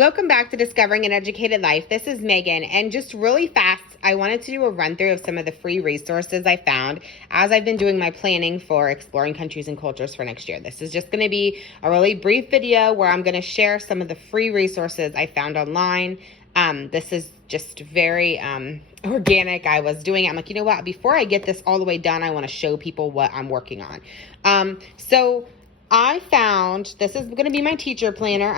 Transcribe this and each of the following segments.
Welcome back to Discovering an Educated Life. This is Megan, and just really fast, I wanted to do a run through of some of the free resources I found as I've been doing my planning for exploring countries and cultures for next year. This is just going to be a really brief video where I'm going to share some of the free resources I found online. This is just very organic. I was doing it. I'm like, you know what? Before I get this all the way done, I want to show people what I'm working on. So I found, this is going to be my teacher planner.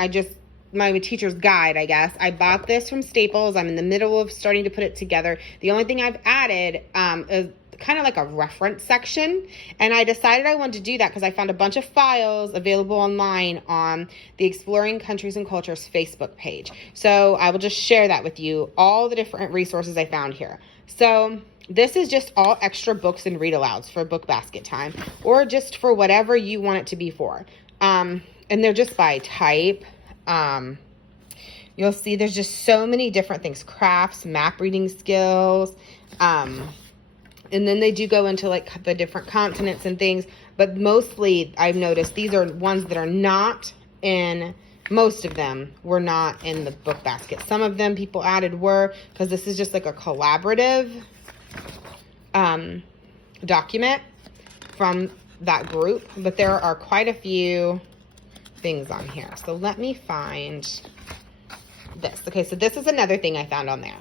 My teacher's guide, I guess. I bought this from Staples. I'm in the middle of starting to put it together. The only thing I've added is kind of like a reference section. And I decided I wanted to do that because I found a bunch of files available online on the Exploring Countries and Cultures Facebook page. So I will just share that with you, all the different resources I found here. So this is just all extra books and read alouds for book basket time, or just for whatever you want it to be for. And they're just by type. You'll see there's just so many different things, crafts, map reading skills, and then they do go into like the different continents and things, but mostly I've noticed these are ones that are not in, most of them were not in the book basket. Some of them people added were, because this is just like a collaborative document from that group, but there are quite a few things on here. So let me find this. Okay, so this is another thing I found on there.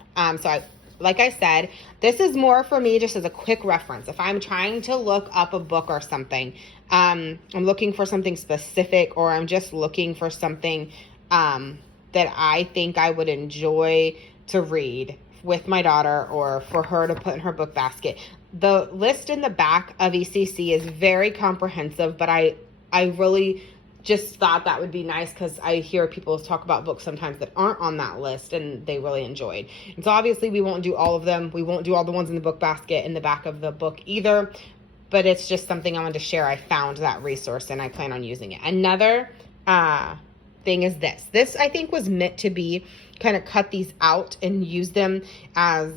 Like I said, this is more for me just as a quick reference. If I'm trying to look up a book or something, I'm looking for something specific, or I'm just looking for something that I think I would enjoy to read with my daughter or for her to put in her book basket. The list in the back of ECC is very comprehensive, but I really just thought that would be nice because I hear people talk about books sometimes that aren't on that list and they really enjoyed. And so obviously we won't do all of them. We won't do all the ones in the book basket in the back of the book either, but it's just something I wanted to share. I found that resource and I plan on using it. Another thing is this. This I think was meant to be kind of cut these out and use them as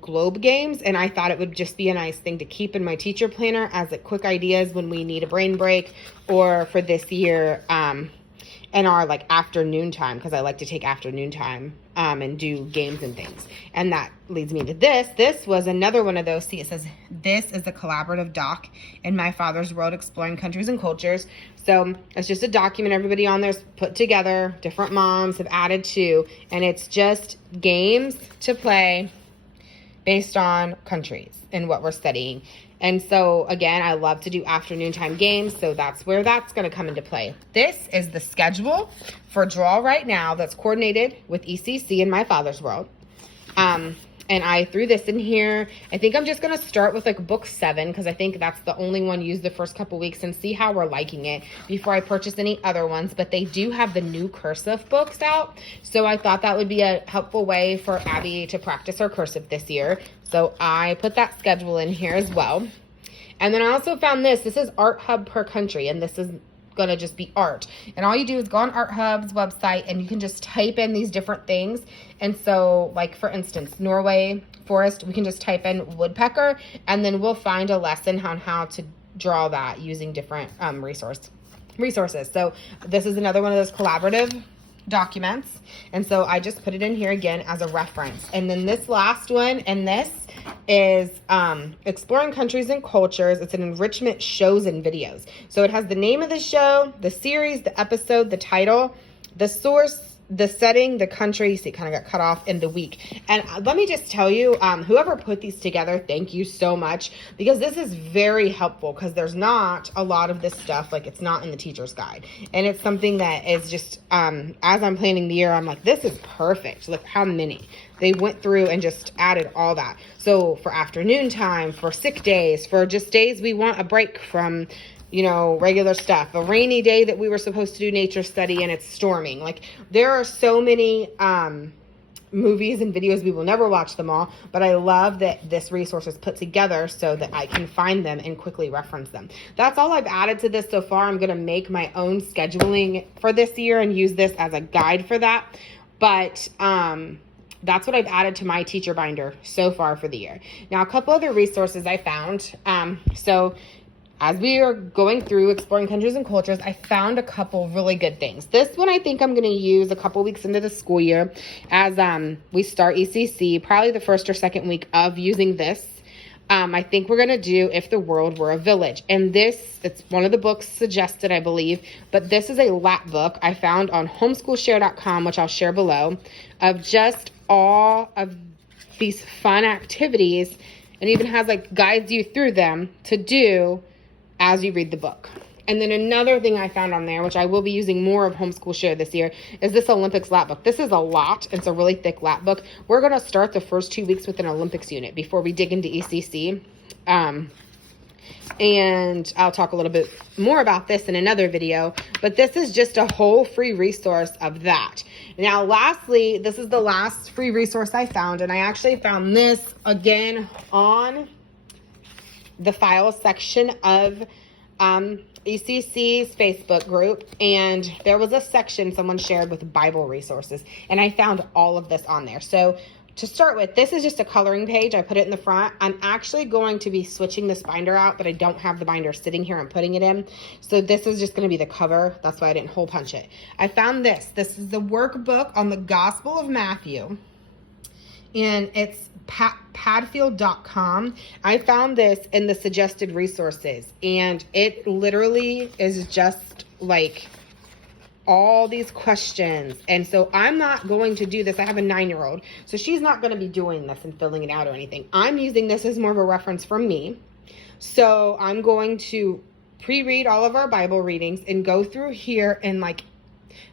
globe games, and I thought it would just be a nice thing to keep in my teacher planner as a quick ideas when we need a brain break, or for this year in our like afternoon time, because I like to take afternoon time and do games and things. And that leads me to this. This was another one of those. See, it says this is a collaborative doc in my father's world, exploring countries and cultures. So it's just a document everybody on there's put together, different moms have added to, and it's just games to play based on countries and what we're studying. And so again, I love to do afternoon time games, so that's where that's going to come into play. This is the schedule for Draw Right Now that's coordinated with ECC in my father's world. And I threw this in here. I think I'm just going to start with like book 7 because I think that's the only one used the first couple weeks, and see how we're liking it before I purchase any other ones. But they do have the new cursive books out, so I thought that would be a helpful way for Abby to practice her cursive this year. So I put that schedule in here as well. And then I also found this. This is Art Hub per country, and this is going to just be art. And all you do is go on Art Hub's website and you can just type in these different things. And so like for instance, Norway forest, we can just type in woodpecker, and then we'll find a lesson on how to draw that using different resources. So this is another one of those collaborative documents, and so I just put it in here again as a reference. And then this last one, and this is Exploring Countries and Cultures. It's an enrichment shows and videos. So it has the name of the show, the series, the episode, the title, the source, the setting, the country. See, it kind of got cut off in the week. And let me just tell you, whoever put these together, thank you so much, because this is very helpful, because there's not a lot of this stuff, like it's not in the teacher's guide. And it's something that is just, as I'm planning the year, I'm like, this is perfect. Look how many. They went through and just added all that. So for afternoon time, for sick days, for just days we want a break from, you know, regular stuff, a rainy day that we were supposed to do nature study and it's storming. Like there are so many movies and videos, we will never watch them all, but I love that this resource is put together so that I can find them and quickly reference them. That's all I've added to this so far. I'm going to make my own scheduling for this year and use this as a guide for that. But that's what I've added to my teacher binder so far for the year. Now, a couple other resources I found. So as we are going through exploring countries and cultures, I found a couple really good things. This one I think I'm going to use a couple weeks into the school year as we start ECC, probably the first or second week of using this. I think we're going to do If the World Were a Village. And it's one of the books suggested, I believe, but this is a lap book I found on homeschoolshare.com, which I'll share below, of just all of these fun activities, and even has like guides you through them to do as you read the book. And then another thing I found on there, which I will be using more of Homeschool Share this year, is this Olympics lap book. This is a lot. It's a really thick lap book. We're going to start the first 2 weeks with an Olympics unit before we dig into ECC. And I'll talk a little bit more about this in another video, but this is just a whole free resource of that. Now, lastly, this is the last free resource I found, and I actually found this again on the files section of ECC's Facebook group, and there was a section someone shared with Bible resources, and I found all of this on there. So to start with, this is just a coloring page. I put it in the front. I'm actually going to be switching this binder out, but I don't have the binder sitting here. I'm putting it in. So this is just going to be the cover. That's why I didn't hole punch it. I found this. This is the workbook on the Gospel of Matthew, and it's padfield.com. I found this in the suggested resources, and it literally is just like all these questions. And so I'm not going to do this. I have a 9-year-old, so she's not going to be doing this and filling it out or anything. I'm using this as more of a reference for me. So I'm going to pre-read all of our Bible readings and go through here and like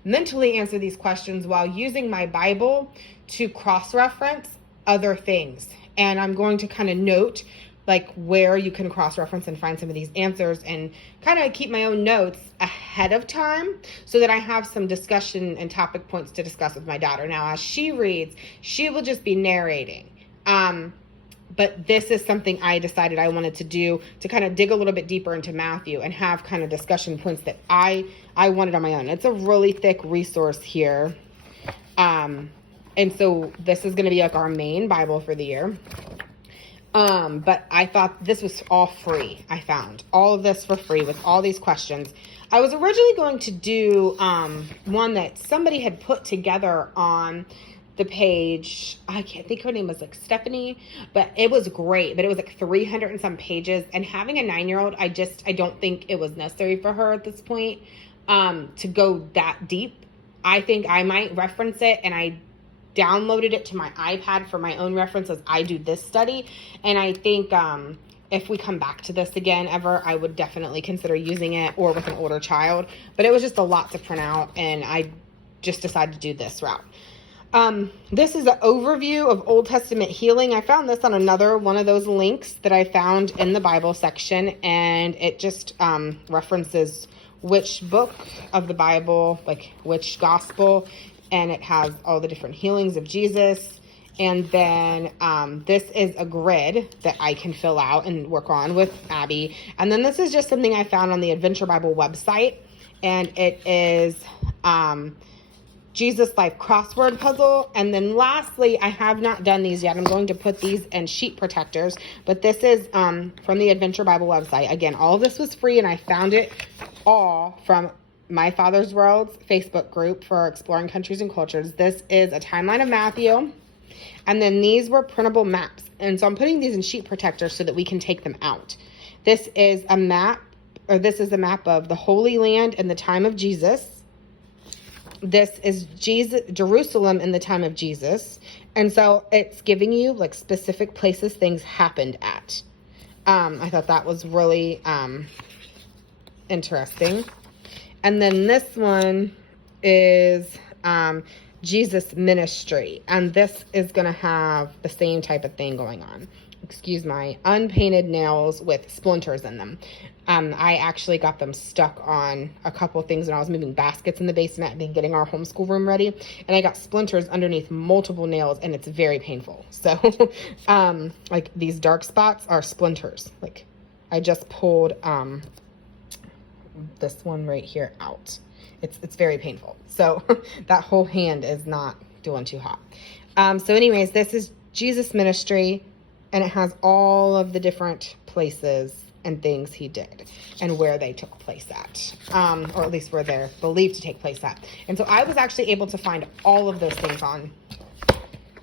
mentally answer these questions while using my Bible to cross-reference other things. And I'm going to kind of note like where you can cross-reference and find some of these answers, and kind of keep my own notes ahead of time so that I have some discussion and topic points to discuss with my daughter. Now, as she reads, she will just be narrating. But this is something I decided I wanted to do to kind of dig a little bit deeper into Matthew and have kind of discussion points that I wanted on my own. It's a really thick resource here. And so this is going to be like our main Bible for the year. But I thought this was all free. I found all of this for free with all these questions. I was originally going to do one that somebody had put together on the page. I can't think her name was like Stephanie, but it was great. But it was like 300 and some pages. And having a 9-year-old, I don't think it was necessary for her at this point to go that deep. I think I might reference it, and I downloaded it to my iPad for my own reference as I do this study. And I think if we come back to this again ever, I would definitely consider using it, or with an older child. But it was just a lot to print out, and I just decided to do this route. This is an overview of Old Testament healing. I found this on another one of those links that I found in the Bible section, and it just references which book of the Bible, like which gospel, and it has all the different healings of Jesus. And then this is a grid that I can fill out and work on with Abby. And then this is just something I found on the Adventure Bible website, and it is Jesus Life crossword puzzle. And then lastly, I have not done these yet. I'm going to put these in sheet protectors, but this is from the Adventure Bible website. Again, all of this was free, and I found it all from My Father's World's Facebook group for exploring countries and cultures. This is a timeline of Matthew, and then these were printable maps. And so I'm putting these in sheet protectors so that we can take them out. This is a map, or this is a map of the Holy Land in the time of Jesus. This is Jerusalem in the time of Jesus. And so it's giving you like specific places things happened at. I thought that was really interesting. And then this one is Jesus Ministry. And this is going to have the same type of thing going on. Excuse my unpainted nails with splinters in them. I actually got them stuck on a couple things when I was moving baskets in the basement and getting our homeschool room ready. And I got splinters underneath multiple nails, and it's very painful. So, like these dark spots are splinters. Like I just pulled this one right here out. It's very painful. So that whole hand is not doing too hot. So anyways, this is Jesus Ministry, and it has all of the different places and things he did and where they took place at, or at least where they're believed to take place at. And so I was actually able to find all of those things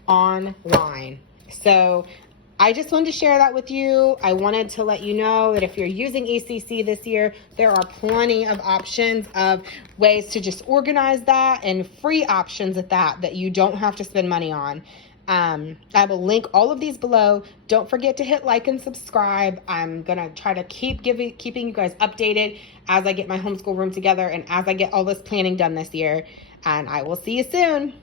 online. So I just wanted to share that with you. I wanted to let you know that if you're using ECC this year, there are plenty of options of ways to just organize that, and free options at that you don't have to spend money on. I will link all of these below. Don't forget to hit like and subscribe. I'm going to try to keep keeping you guys updated as I get my homeschool room together and as I get all this planning done this year. And I will see you soon.